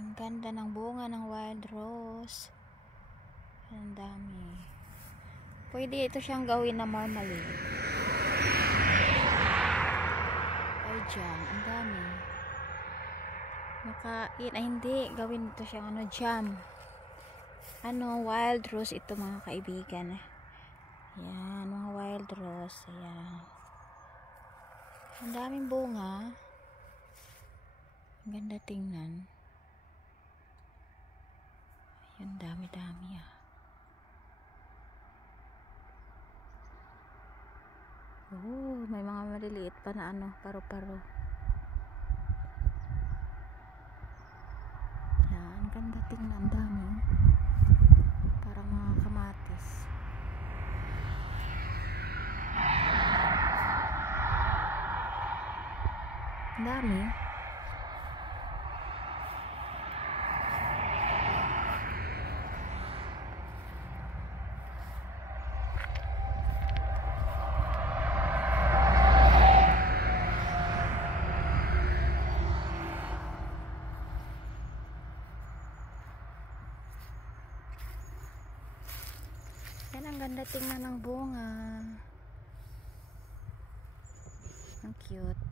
Ang ganda ng bunga ng wild rose. Ang dami. Pwede ito siyang gawin na marmalade. Ay jam, ang dami. Makain, ay hindi, gawin ito siyang jam. Wild rose ito mga kaibigan. Ayan, mga wild rose. Ayan. Ang daming bunga. Ang ganda tingnan. Ayan, dami-dami Oh, may mga maliliit pa na paro-paro. Ayan, ang ganda tingnan. Ang dami. Parang mga kamatis. Ang dami. Yan, ang ganda tingnan ng bunga. Ang cute.